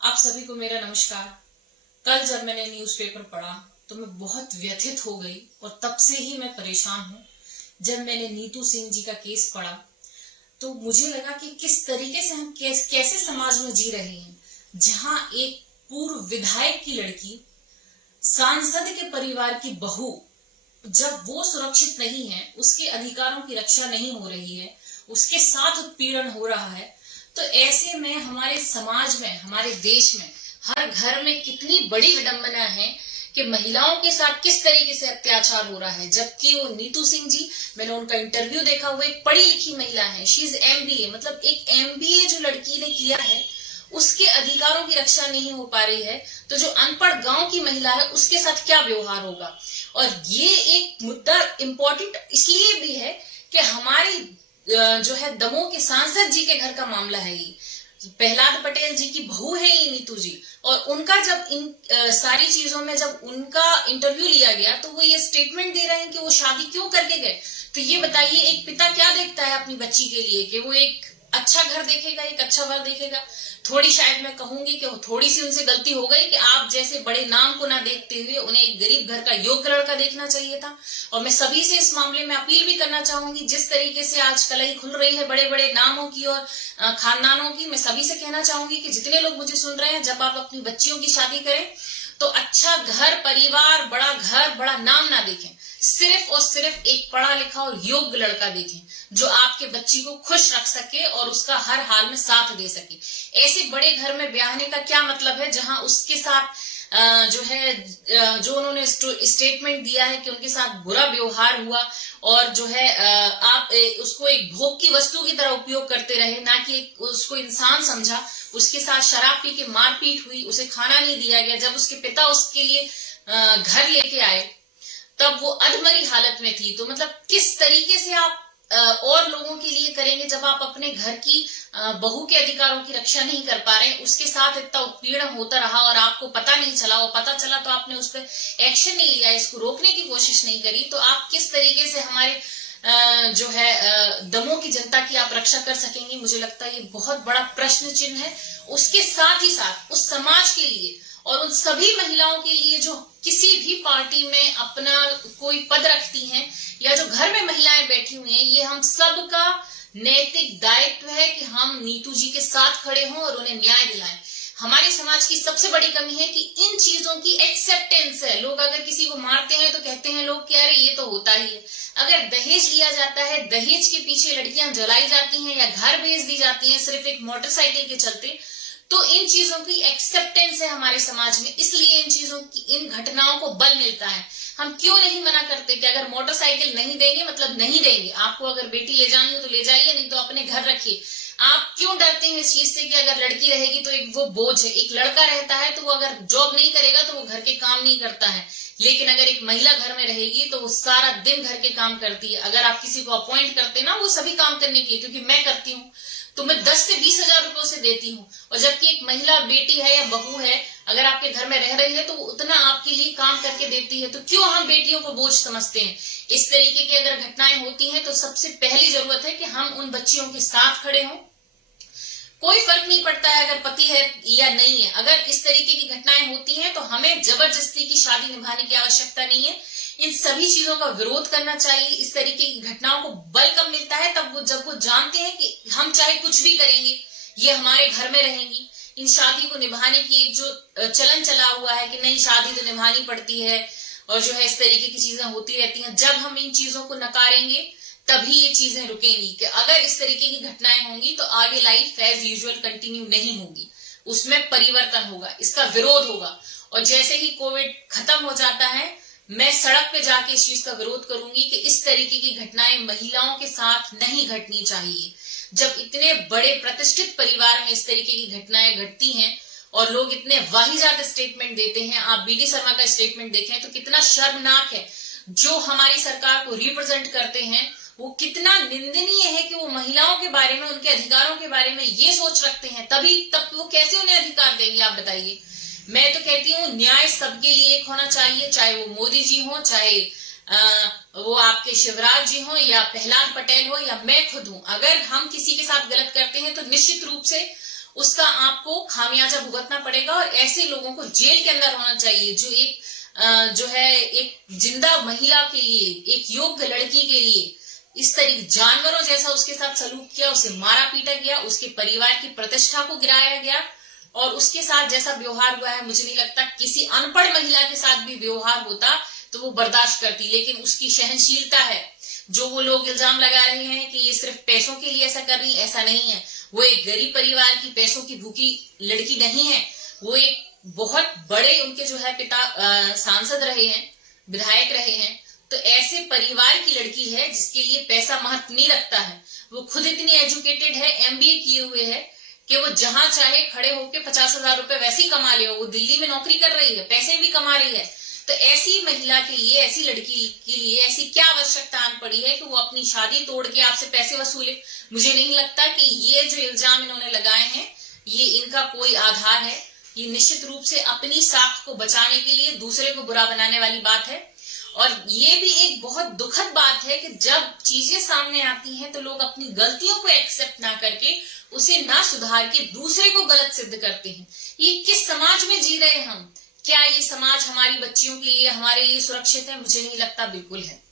आप सभी को मेरा नमस्कार। कल जब मैंने न्यूज़पेपर पढ़ा तो मैं बहुत व्यथित हो गई और तब से ही मैं परेशान हूँ। जब मैंने नीतू सिंह जी का केस पढ़ा तो मुझे लगा कि किस तरीके से हम कैसे समाज में जी रहे हैं, जहाँ एक पूर्व विधायक की लड़की, सांसद के परिवार की बहू, जब वो सुरक्षित नहीं है, उसके अधिकारों की रक्षा नहीं हो रही है, उसके साथ उत्पीड़न हो रहा है, तो ऐसे में हमारे समाज में, हमारे देश में, हर घर में कितनी बड़ी विडंबना है कि महिलाओं के साथ किस तरीके से अत्याचार हो रहा है। जबकि वो नीतू सिंह जी, मैंने उनका इंटरव्यू देखा, वो एक पढ़ी लिखी महिला है, शी इज MBA, मतलब एक MBA जो लड़की ने किया है, उसके अधिकारों की रक्षा नहीं हो पा रही है, तो जो अनपढ़ गांव की महिला है उसके साथ क्या व्यवहार होगा। और ये एक मुद्दा इम्पोर्टेंट इसलिए भी है कि हमारी जो है दमोह के सांसद जी के घर का मामला है। ये प्रहलाद पटेल जी की बहू है ये नीतू जी, और उनका जब इन सारी चीजों में जब उनका इंटरव्यू लिया गया तो वो ये स्टेटमेंट दे रहे हैं कि वो शादी क्यों करके गए। तो ये बताइए, एक पिता क्या देखता है अपनी बच्ची के लिए, कि वो एक अच्छा घर देखेगा, एक अच्छा वर देखेगा। थोड़ी शायद मैं कहूंगी कि थोड़ी सी उनसे गलती हो गई कि आप जैसे बड़े नाम को ना देखते हुए उन्हें एक गरीब घर का योग्य लड़का देखना चाहिए था। और मैं सभी से इस मामले में अपील भी करना चाहूंगी, जिस तरीके से आज कलई खुल रही है बड़े बड़े नामों की और खानदानों की, मैं सभी से कहना चाहूंगी कि जितने लोग मुझे सुन रहे हैं, जब आप अपनी बच्चियों की शादी करें तो अच्छा घर परिवार, बड़ा घर, बड़ा नाम ना देखें, सिर्फ और सिर्फ एक पढ़ा लिखा और योग्य लड़का देखें जो आपके बच्ची को खुश रख सके और उसका हर हाल में साथ दे सके। ऐसे बड़े घर में ब्याहने का क्या मतलब है जहां उसके साथ जो है जो उन्होंने स्टेटमेंट दिया है कि उनके साथ बुरा व्यवहार हुआ और जो है आप उसको एक भोग की वस्तु की तरह उपयोग करते रहे, ना कि उसको इंसान समझा। उसके साथ शराब पी के मारपीट हुई, उसे खाना नहीं दिया गया। जब उसके पिता उसके लिए घर लेके आए तब वो अधमरी हालत में थी। तो मतलब किस तरीके से आप और लोगों के लिए करेंगे जब आप अपने घर की बहू के अधिकारों की रक्षा नहीं कर पा रहे हैं। उसके साथ इतना उत्पीड़न होता रहा और आपको पता नहीं चला, और पता चला तो आपने उस पर एक्शन नहीं लिया, इसको रोकने की कोशिश नहीं करी। तो आप किस तरीके से हमारे जो है दमोह की जनता की आप रक्षा कर सकेंगे, मुझे लगता है ये बहुत बड़ा प्रश्न चिन्ह है। उसके साथ ही साथ उस समाज के लिए और उन सभी महिलाओं के लिए जो किसी भी पार्टी में अपना कोई पद रखती हैं या जो घर में महिलाएं बैठी हुई हैं, ये हम सबका नैतिक दायित्व है कि हम नीतू जी के साथ खड़े हों और उन्हें न्याय दिलाएं। हमारे समाज की सबसे बड़ी कमी है कि इन चीजों की एक्सेप्टेंस है। लोग अगर किसी को मारते हैं तो कहते हैं लोग कि अरे ये तो होता ही है। अगर दहेज लिया जाता है, दहेज के पीछे लड़कियां जलाई जाती हैं या घर भेज दी जाती हैं सिर्फ एक मोटरसाइकिल के चलते, तो इन चीजों की एक्सेप्टेंस है हमारे समाज में, इसलिए इन चीजों की, इन घटनाओं को बल मिलता है। हम क्यों नहीं मना करते कि अगर मोटरसाइकिल नहीं देंगे मतलब नहीं देंगे, आपको अगर बेटी ले जानी हो तो ले जाइए, नहीं तो अपने घर रखिए। आप क्यों डरते हैं इस चीज से कि अगर लड़की रहेगी तो एक वो बोझ है, एक लड़का रहता है तो वो अगर जॉब नहीं करेगा तो वो घर के काम नहीं करता है, लेकिन अगर एक महिला घर में रहेगी तो वो सारा दिन घर के काम करती है। अगर आप किसी को अपॉइंट करते ना वो सभी काम करने के लिए, क्योंकि मैं करती हूँ, तो मैं 10 से 20 हजार रुपए उसे देती हूँ। और जबकि एक महिला बेटी है या बहू है, अगर आपके घर में रह रही है तो उतना आपके लिए काम करके देती है। तो क्यों हम बेटियों को बोझ समझते हैं। इस तरीके की अगर घटनाएं होती हैं तो सबसे पहली जरूरत है कि हम उन बच्चियों के साथ खड़े हों। कोई फर्क नहीं पड़ता है अगर पति है या नहीं है। अगर इस तरीके की घटनाएं होती हैं तो हमें जबरदस्ती की शादी निभाने की आवश्यकता नहीं है। इन सभी चीजों का विरोध करना चाहिए। इस तरीके की घटनाओं को बल कब मिलता है, तब वो जब वो जानते हैं कि हम चाहे कुछ भी करेंगे, ये हमारे घर में रहेंगी। इन शादी को निभाने की एक जो चलन चला हुआ है कि नहीं शादी तो निभानी पड़ती है और जो है इस तरीके की चीजें होती रहती हैं, जब हम इन चीजों को नकारेंगे तभी ये चीजें रुकेंगी। कि अगर इस तरीके की घटनाएं होंगी तो आगे लाइफ एज यूजुअल कंटिन्यू नहीं होगी, उसमें परिवर्तन होगा, इसका विरोध होगा। और जैसे ही कोविड खत्म हो जाता है, मैं सड़क पे जाके इस चीज का विरोध करूंगी कि इस तरीके की घटनाएं महिलाओं के साथ नहीं घटनी चाहिए। जब इतने बड़े प्रतिष्ठित परिवार में इस तरीके की घटनाएं घटती हैं और लोग इतने वाहियात स्टेटमेंट देते हैं, आप BD शर्मा का स्टेटमेंट देखें तो कितना शर्मनाक है। जो हमारी सरकार को रिप्रेजेंट करते हैं वो कितना निंदनीय है कि वो महिलाओं के बारे में, उनके अधिकारों के बारे में ये सोच रखते हैं, तब वो कैसे उन्हें अधिकार देंगे, आप बताइए। मैं तो कहती हूँ न्याय सबके लिए एक होना चाहिए, चाहे वो मोदी जी हो, चाहे वो आपके शिवराज जी हो, या प्रहलाद पटेल हो, या मैं खुद हूं। अगर हम किसी के साथ गलत करते हैं तो निश्चित रूप से उसका आपको खामियाजा भुगतना पड़ेगा। और ऐसे लोगों को जेल के अंदर होना चाहिए जो एक जिंदा महिला के लिए, एक योग्य लड़की के लिए इस तरीके जानवरों जैसा उसके साथ सलूक किया, उसे मारा पीटा गया, उसके परिवार की प्रतिष्ठा को गिराया गया और उसके साथ जैसा व्यवहार हुआ है, मुझे नहीं लगता किसी अनपढ़ महिला के साथ भी व्यवहार होता तो वो बर्दाश्त करती। लेकिन उसकी सहनशीलता है। जो वो लोग इल्जाम लगा रहे हैं कि ये सिर्फ पैसों के लिए ऐसा कर रही है, ऐसा नहीं है। वो एक गरीब परिवार की, पैसों की भूखी लड़की नहीं है। वो एक बहुत बड़े उनके जो है पिता सांसद रहे हैं, विधायक रहे हैं। तो ऐसे परिवार की लड़की है जिसके लिए पैसा महत्व नहीं रखता है। वो खुद इतनी एजुकेटेड है, MBA किए हुए है कि वो जहां चाहे खड़े होकर 50,000 रुपए वैसे ही कमा ले। वो दिल्ली में नौकरी कर रही है, पैसे भी कमा रही है। तो ऐसी महिला के लिए, ऐसी लड़की के लिए ऐसी क्या आवश्यकता आन पड़ी है कि वो अपनी शादी तोड़ के आपसे पैसे वसूले? मुझे नहीं लगता कि ये जो इल्जाम इन्होंने लगाए हैं ये इनका कोई आधार है। ये निश्चित रूप से अपनी साख को बचाने के लिए दूसरे को बुरा बनाने वाली बात है। और ये भी एक बहुत दुखद बात है कि जब चीजें सामने आती हैं तो लोग अपनी गलतियों को एक्सेप्ट ना करके उसे ना सुधार के दूसरे को गलत सिद्ध करते हैं। ये किस समाज में जी रहे हैं हम? क्या ये समाज हमारी बच्चियों के लिए, हमारे लिए सुरक्षित है? मुझे नहीं लगता बिल्कुल है।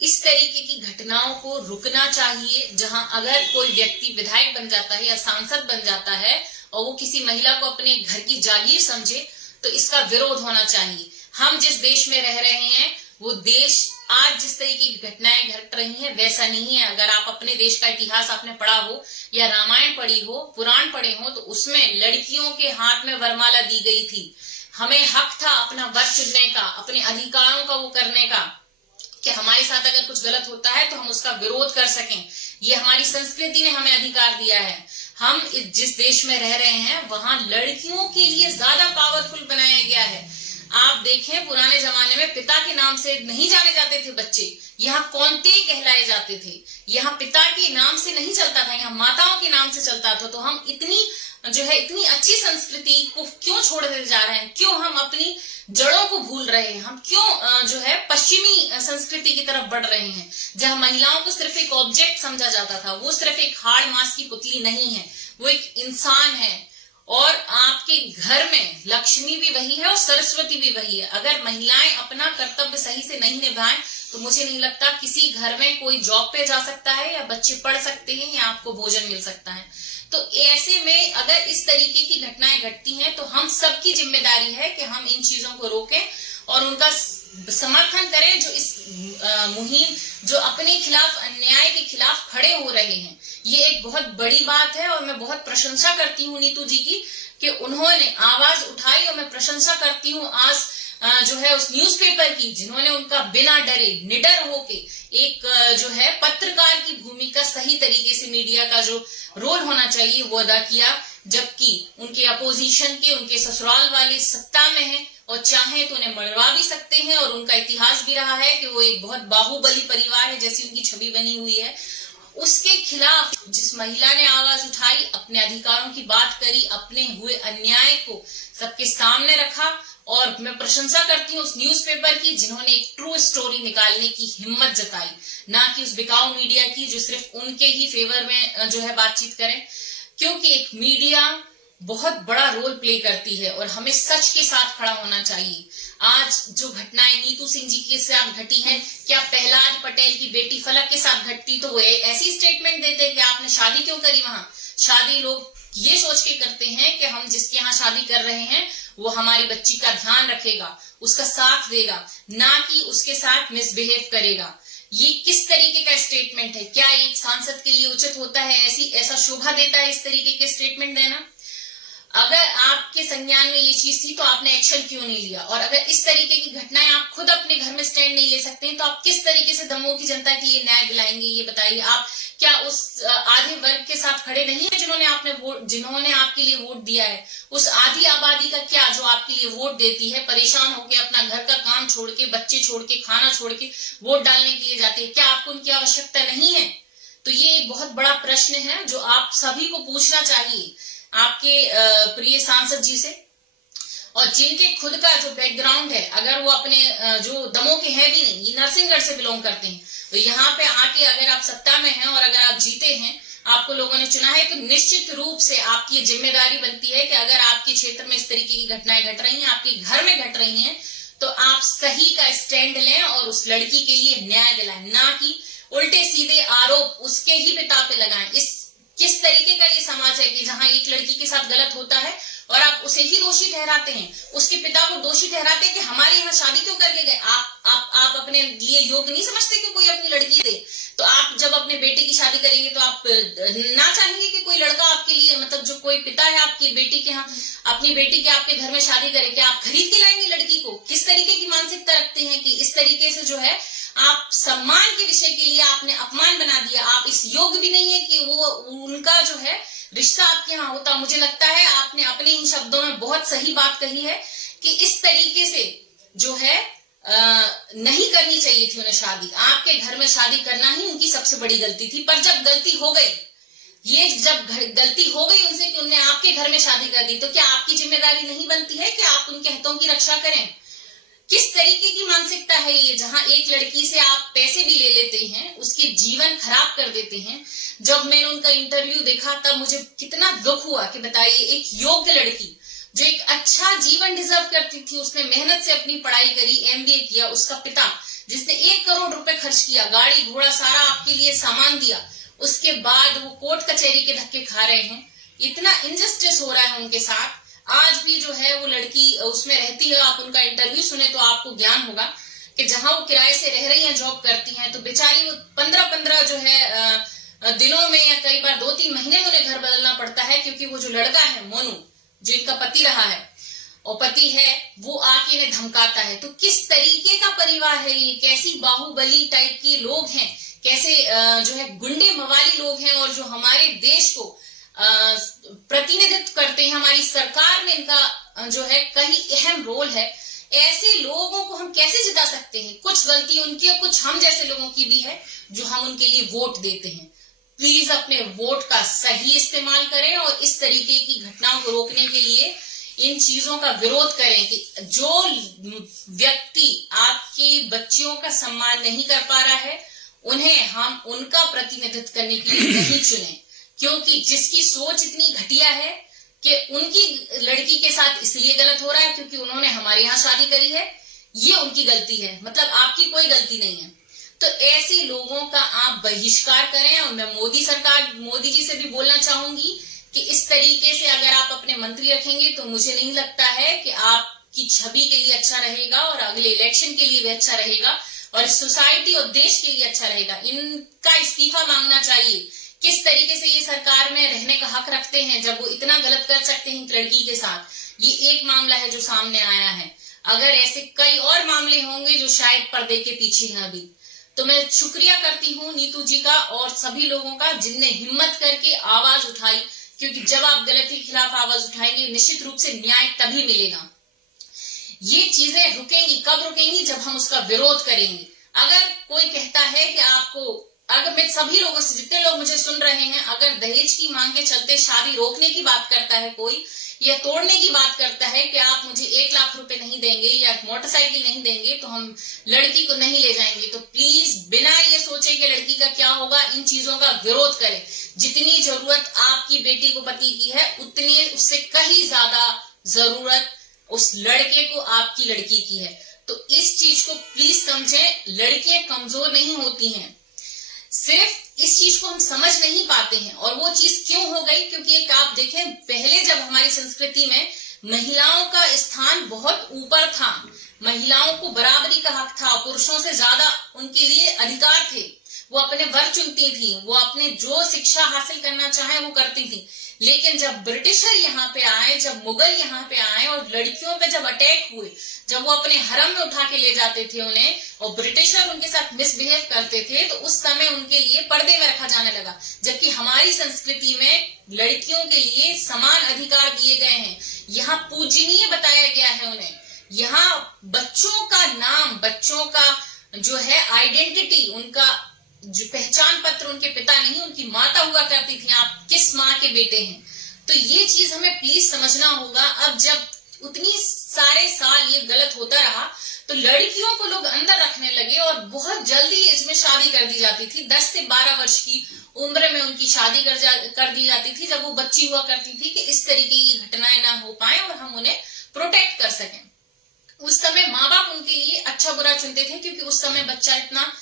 इस तरीके की घटनाओं को रुकना चाहिए। जहां अगर कोई व्यक्ति विधायक बन जाता है या सांसद बन जाता है और वो किसी महिला को अपने घर की जागीर समझे तो इसका विरोध होना चाहिए। हम जिस देश में रह रहे हैं वो देश आज जिस तरीके की घटनाएं घट रही हैं वैसा नहीं है। अगर आप अपने देश का इतिहास आपने पढ़ा हो या रामायण पढ़ी हो, पुराण पढ़े हो, तो उसमें लड़कियों के हाथ में वरमाला दी गई थी। हमें हक था अपना वर चुनने का, अपने अधिकारों का वो करने का कि हमारे साथ अगर कुछ गलत होता है तो हम उसका विरोध कर सकें। ये हमारी संस्कृति ने हमें अधिकार दिया है। हम जिस देश में रह रहे हैं वहां लड़कियों के लिए ज्यादा पावरफुल बनाया गया है। आप देखें पुराने जमाने में पिता के नाम से नहीं जाने जाते थे बच्चे, यहाँ कौनते कहलाए जाते थे। यहाँ पिता के नाम से नहीं चलता था, यहाँ माताओं के नाम से चलता था। तो हम इतनी अच्छी संस्कृति को क्यों छोड़ते जा रहे हैं? क्यों हम अपनी जड़ों को भूल रहे हैं? हम क्यों पश्चिमी संस्कृति की तरफ बढ़ रहे हैं जहां महिलाओं को सिर्फ एक ऑब्जेक्ट समझा जाता था? वो सिर्फ एक हाड़ मांस की पुतली नहीं है, वो एक इंसान है। और आपके घर में लक्ष्मी भी वही है और सरस्वती भी वही है। अगर महिलाएं अपना कर्तव्य सही से नहीं निभाएं तो मुझे नहीं लगता किसी घर में कोई जॉब पे जा सकता है या बच्चे पढ़ सकते हैं या आपको भोजन मिल सकता है। तो ऐसे में अगर इस तरीके की घटनाएं घटती हैं तो हम सबकी जिम्मेदारी है कि हम इन चीजों को रोकें और उनका समर्थन करें जो इस मुहिम, जो अपने खिलाफ, अन्याय के खिलाफ खड़े हो रहे हैं। ये एक बहुत बड़ी बात है और मैं बहुत प्रशंसा करती हूँ नीतू जी की कि उन्होंने आवाज उठाई। और मैं प्रशंसा करती हूँ आज उस न्यूज़पेपर की जिन्होंने उनका बिना डरे, निडर होके एक पत्रकार की भूमिका सही तरीके से मीडिया का जो रोल होना चाहिए वो अदा किया। जबकि उनके अपोजिशन के, उनके ससुराल वाले सत्ता में हैं और चाहे तो उन्हें मरवा भी सकते हैं। और उनका इतिहास भी रहा है कि वो एक बहुत बाहुबली परिवार है जैसी उनकी छवि बनी हुई है। उसके खिलाफ जिस महिला ने आवाज उठाई, अपने अधिकारों की बात करी, अपने हुए अन्याय को सबके सामने रखा। और मैं प्रशंसा करती हूँ उस न्यूज़पेपर की जिन्होंने एक ट्रू स्टोरी निकालने की हिम्मत जताई, ना कि उस बिकाऊ मीडिया की जो सिर्फ उनके ही फेवर में बातचीत करें। क्योंकि एक मीडिया बहुत बड़ा रोल प्ले करती है और हमें सच के साथ खड़ा होना चाहिए। आज जो घटनाएं नीतू सिंह जी के साथ घटी हैं, क्या प्रहलाद पटेल की बेटी फलक के साथ घटती तो वो ऐसी स्टेटमेंट देते कि आपने शादी क्यों करी? वहां शादी लोग ये सोच के करते हैं कि हम जिसके यहाँ शादी कर रहे हैं वो हमारी बच्ची का ध्यान रखेगा, उसका साथ देगा, ना कि उसके साथ मिसबिहेव करेगा। ये किस तरीके का स्टेटमेंट है? क्या एक सांसद के लिए उचित होता है? ऐसा शोभा देता है इस तरीके के स्टेटमेंट देना? अगर आपके संज्ञान में ये चीज थी तो आपने एक्शन क्यों नहीं लिया? और अगर इस तरीके की घटनाएं आप खुद अपने घर में स्टैंड नहीं ले सकते तो आप किस तरीके से दमोह की जनता के लिए न्याय दिलाएंगे? ये बताइए। आप क्या उस आधे वर्ग के साथ खड़े नहीं है जिन्होंने आपके लिए वोट दिया है? उस आधी आबादी का क्या जो आपके लिए वोट देती है, परेशान होकर अपना घर का काम छोड़ के, बच्चे छोड़ के, खाना छोड़ के वोट डालने के लिए जाती है? क्या आपको उनकी आवश्यकता नहीं है? तो ये एक बहुत बड़ा प्रश्न है जो आप सभी को पूछना चाहिए आपके प्रिय सांसद जी से। और जिनके खुद का जो बैकग्राउंड है, अगर वो अपने जो दमोह के हैं भी नहीं, ये नरसिंहगढ़ से बिलोंग करते हैं, तो यहाँ पे आके अगर आप सत्ता में हैं और अगर आप जीते हैं, आपको लोगों ने चुना है, तो निश्चित रूप से आपकी ये जिम्मेदारी बनती है कि अगर आपके क्षेत्र में इस तरीके की घटनाएं घट रही हैं, आपके घर में घट रही हैं, तो आप सही का स्टैंड लें और उस लड़की के लिए न्याय दिलाएं, ना कि उल्टे सीधे आरोप उसके ही पिता पे लगाएं। किस तरीके का ये समाज है कि जहां एक लड़की के साथ गलत होता है और आप उसे ही दोषी ठहराते हैं, उसके पिता को दोषी ठहराते हैं कि हमारे यहाँ शादी क्यों करके गए। आप अपने लिए योग्य नहीं समझते कि कोई अपनी लड़की दे, तो आप जब अपने बेटे की शादी करेंगे तो आप ना चाहेंगे कि कोई लड़का आपके लिए, मतलब जो कोई पिता है आपकी बेटी के यहाँ अपनी बेटी के आपके घर में शादी करे, क्या आप खरीद के लाएंगे लड़की को? किस तरीके की मानसिकता रखते हैं कि इस तरीके से जो है आप सम्मान के विषय के लिए आपने अपमान बना दिया। आप इस योग्य भी नहीं है कि वो उनका जो है रिश्ता आपके यहाँ होता। मुझे लगता है आपने अपने इन शब्दों में बहुत सही बात कही है कि इस तरीके से जो है नहीं करनी चाहिए थी उन्हें शादी। आपके घर में शादी करना ही उनकी सबसे बड़ी गलती थी। पर जब गलती हो गई, जब गलती हो गई उनसे कि उन्होंने आपके घर में शादी कर दी, तो क्या आपकी जिम्मेदारी नहीं बनती है कि आप उनके हितों की रक्षा करें? किस तरीके की मानसिकता है ये, जहां एक लड़की से आप पैसे भी ले लेते हैं, उसके जीवन खराब कर देते हैं। जब मैंने उनका इंटरव्यू देखा तब मुझे कितना दुख हुआ कि बताइए, एक योग्य लड़की जो एक अच्छा जीवन डिजर्व करती थी, उसने मेहनत से अपनी पढ़ाई करी, एमबीए किया, उसका पिता जिसने 1 करोड़ रुपए खर्च किया, गाड़ी घोड़ा सारा आपके लिए सामान दिया, उसके बाद वो कोर्ट कचहरी के धक्के खा रहे हैं। इतना इनजस्टिस हो रहा है उनके साथ। आज भी जो है वो लड़की उसमें रहती है, आप उनका इंटरव्यू सुने तो आपको ज्ञान होगा कि जहां वो किराए से रह रही हैं, जॉब करती हैं, तो बेचारी वो 15-15 जो है दिनों में या कई बार 2-3 महीने में उन्हें घर बदलना पड़ता है, क्योंकि वो जो लड़का है मोनू, जो इनका पति रहा है और पति है, वो आके इन्हें धमकाता है। तो किस तरीके का परिवार है ये? कैसी बाहुबली टाइप के लोग हैं, कैसे जो है गुंडे मवाली लोग हैं, और जो हमारे देश को प्रतिनिधित्व करते हैं, हमारी सरकार में इनका जो है कहीं अहम रोल है। ऐसे लोगों को हम कैसे जिता सकते हैं? कुछ गलती उनकी और कुछ हम जैसे लोगों की भी है जो हम उनके लिए वोट देते हैं। प्लीज अपने वोट का सही इस्तेमाल करें और इस तरीके की घटनाओं को रोकने के लिए इन चीजों का विरोध करें कि जो व्यक्ति आपकी बच्चियों का सम्मान नहीं कर पा रहा है, उन्हें हम उनका प्रतिनिधित्व करने के लिए नहीं चुने, क्योंकि जिसकी सोच इतनी घटिया है कि उनकी लड़की के साथ इसलिए गलत हो रहा है क्योंकि उन्होंने हमारे यहाँ शादी करी है, ये उनकी गलती है, मतलब आपकी कोई गलती नहीं है। तो ऐसे लोगों का आप बहिष्कार करें। और मैं मोदी जी से भी बोलना चाहूंगी कि इस तरीके से अगर आप अपने मंत्री रखेंगे तो मुझे नहीं लगता है कि आपकी छवि के लिए अच्छा रहेगा और अगले इलेक्शन के लिए भी अच्छा रहेगा और सोसाइटी और देश के लिए अच्छा रहेगा। इनका इस्तीफा मांगना चाहिए। किस तरीके से ये सरकार में रहने का हक रखते हैं जब वो इतना गलत कर सकते हैं लड़की के साथ। ये एक मामला है जो सामने आया है, अगर ऐसे कई और मामले होंगे जो शायद पर्दे के पीछे हैं अभी। तो मैं शुक्रिया करती हूँ नीतू जी का और सभी लोगों का जिनने हिम्मत करके आवाज उठाई, क्योंकि जब आप गलती के खिलाफ आवाज उठाएंगे निश्चित रूप से न्याय तभी मिलेगा। ये चीजें रुकेंगी, कब रुकेंगी? जब हम उसका विरोध करेंगे। अगर कोई कहता है कि आपको, अगर मैं सभी लोगों से, जितने लोग मुझे सुन रहे हैं, अगर दहेज की मांग के चलते शादी रोकने की बात करता है कोई या तोड़ने की बात करता है कि आप मुझे 1 लाख रुपए नहीं देंगे या मोटरसाइकिल नहीं देंगे तो हम लड़की को नहीं ले जाएंगे, तो प्लीज बिना ये सोचे कि लड़की का क्या होगा, इन चीजों का विरोध करें। जितनी जरूरत आपकी बेटी को पति की है, उतनी उससे कहीं ज्यादा जरूरत उस लड़के को आपकी लड़की की है। तो इस चीज को प्लीज समझें। लड़कियां कमजोर नहीं होती हैं, सिर्फ इस चीज को हम समझ नहीं पाते हैं। और वो चीज क्यों हो गई? क्योंकि एक आप देखें, पहले जब हमारी संस्कृति में महिलाओं का स्थान बहुत ऊपर था, महिलाओं को बराबरी का हक था, पुरुषों से ज्यादा उनके लिए अधिकार थे, वो अपने वर चुनती थी, वो अपने जो शिक्षा हासिल करना चाहे वो करती थी। लेकिन जब ब्रिटिशर यहाँ पे आए, जब मुगल यहाँ पे आए और लड़कियों पे जब अटैक हुए, जब वो अपने हरम में उठा के ले जाते थे उन्हें और ब्रिटिशर उनके साथ मिसबिहेव करते थे, तो उस समय उनके लिए पर्दे में रखा जाने लगा। जबकि हमारी संस्कृति में लड़कियों के लिए समान अधिकार दिए गए हैं, यहाँ पूजनीय बताया गया है उन्हें। यहाँ बच्चों का नाम, बच्चों का जो है आइडेंटिटी, उनका जो पहचान पत्र उनके पिता नहीं उनकी माता हुआ करती थी। आप किस माँ के बेटे हैं? तो ये चीज हमें प्लीज समझना होगा। अब जब उतनी सारे साल ये गलत होता रहा तो लड़कियों को लोग अंदर रखने लगे और बहुत जल्दी एज में शादी कर दी जाती थी। 10 से 12 वर्ष की उम्र में उनकी शादी कर दी जाती थी, जब वो बच्ची हुआ करती थी, कि इस तरीके की घटनाएं ना हो पाए और हम उन्हें प्रोटेक्ट कर सकें। उस समय माँ बाप उनके लिए अच्छा बुरा चुनते थे, क्योंकि उस समय बच्चा इतना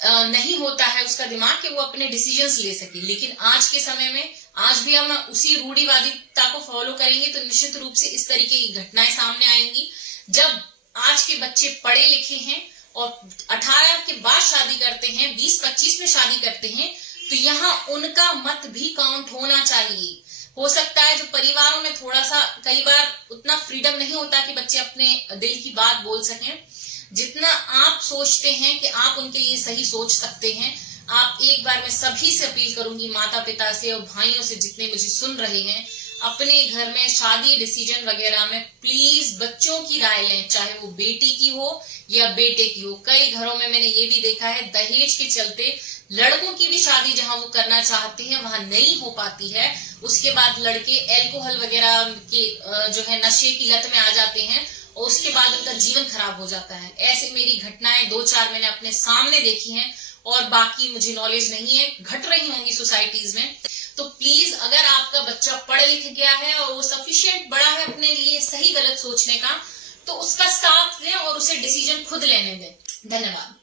नहीं होता है उसका दिमाग कि वो अपने डिसीजंस ले सके। लेकिन आज के समय में आज भी हम उसी रूढ़िवादिता को फॉलो करेंगे तो निश्चित रूप से इस तरीके की घटनाएं सामने आएंगी। जब आज के बच्चे पढ़े लिखे हैं और 18 के बाद शादी करते हैं, 20-25 में शादी करते हैं, तो यहाँ उनका मत भी काउंट होना चाहिए। हो सकता है जो परिवारों में थोड़ा सा कई बार उतना फ्रीडम नहीं होता कि बच्चे अपने दिल की बात बोल सकें, जितना आप सोचते हैं कि आप उनके लिए सही सोच सकते हैं। आप एक बार मैं सभी से अपील करूंगी, माता पिता से और भाइयों से जितने मुझे सुन रहे हैं, अपने घर में शादी डिसीजन वगैरह में प्लीज बच्चों की राय लें, चाहे वो बेटी की हो या बेटे की हो। कई घरों में मैंने ये भी देखा है, दहेज के चलते लड़कों की भी शादी जहां वो करना चाहते हैं वहां नहीं हो पाती है। उसके बाद लड़के एल्कोहल वगैरह के जो है नशे की लत में आ जाते हैं और उसके बाद उनका जीवन खराब हो जाता है। ऐसे मेरी घटनाएं 2-4 मैंने अपने सामने देखी हैं और बाकी मुझे नॉलेज नहीं है, घट रही होंगी सोसाइटीज में। तो प्लीज अगर आपका बच्चा पढ़ लिख गया है और वो सफिशिएंट बड़ा है अपने लिए सही गलत सोचने का, तो उसका साथ लें और उसे डिसीजन खुद लेने दें। धन्यवाद।